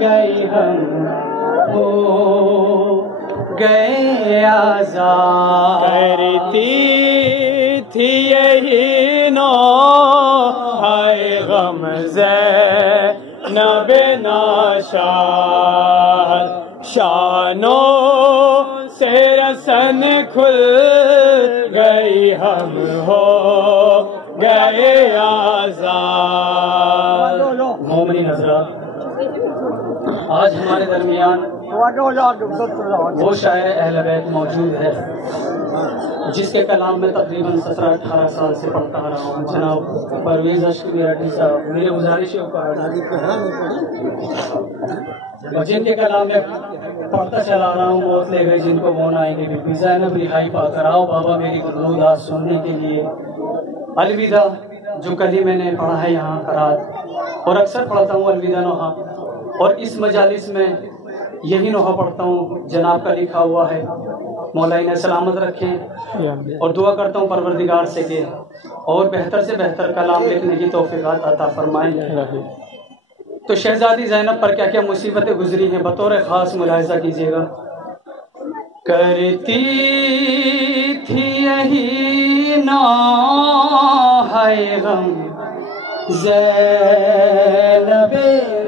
گئی ہم ہو گئے آزاد، کرتی تھی یہی نو ہائے غم زینب ناشاد، شانوں سے رسن کھل گئی ہم ہو گئے آزاد۔ مومنین حضرات، آج ہمارے درمیان وہ شاعر اہل بیت موجود ہے جس کے کلام میں تقریباً 17-18 سال سے پڑھتا رہا ہوں، جناب پرویز اشکی میرٹھی صاحب۔ میرے گزارش ہے اور جن کے کلام میں پڑھتا چلا رہا ہوں، موت لے گئی جن کو وہ نہ آئیں گے، بی بی زینب رہائی پا کر آؤ بابا میری درودات سننے کے لیے۔ الوداع جو کل ہی میں نے پڑھا ہے یہاں قرات، اور اکثر پڑھتا ہوں الوداع نوحہ، اور اس مجالس میں یہی نوحہ پڑھتا ہوں جناب کا لکھا ہوا ہے۔ مولا انہیں سلامت رکھیں، اور دعا کرتا ہوں پروردگار سے کہ اور بہتر سے بہتر کلام لکھنے کی توفیقات عطا فرمائیں۔ تو شہزادی زینب پر کیا کیا مصیبتیں گزری ہیں بطور خاص ملاحظہ کیجیے گا۔ کرتی تھی یہی نوحۂ غم زینب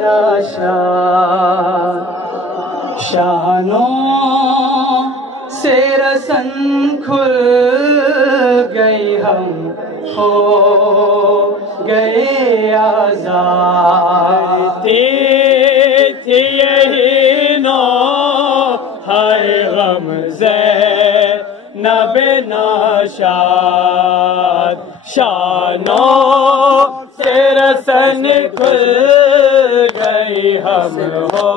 ناشاد، شانوں سے رسن کھل گئی ہم ہو گئے آزاد، تھی یہی نوحۂ غم زینب ناشاد، شانوں سے رسن کھل گئی ہم ہو